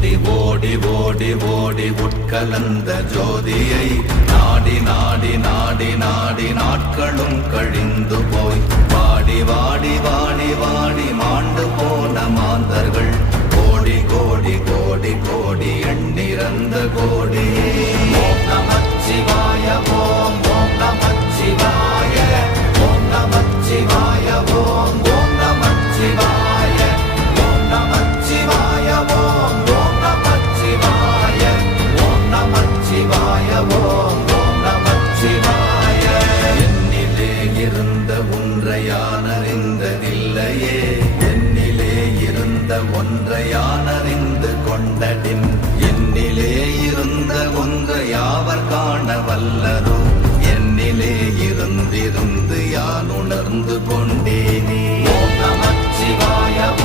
ஓடி ஓடி ஓடி ஓடி உட்கலந்த ஜோதியை நாடி நாடி நாடி நாடி நாட்களும் கழிந்து போய் வாடி வாடி வாடி வாடி மாண்டு போன மாந்தர்கள் கோடி கோடி கோடி கோடி எண்ணிறந்த கோடி. ஓம் நமச்சிவாய ஓம் ஓம் நமச்சிவாய ஓம் நமச்சிவாய ஓம் ஓம் நமச்சிவாய ஓம் நமச்சிவாய ஓம் ஓம் நமச்சிவாய ஓம் நமச்சிவாய ஓம் ஓம் நமச்சிவாய. என்னிலே இருந்த ஒன்றையானறிந்ததில்லையே, என்னிலே இருந்த ஒன்றையானறிந்த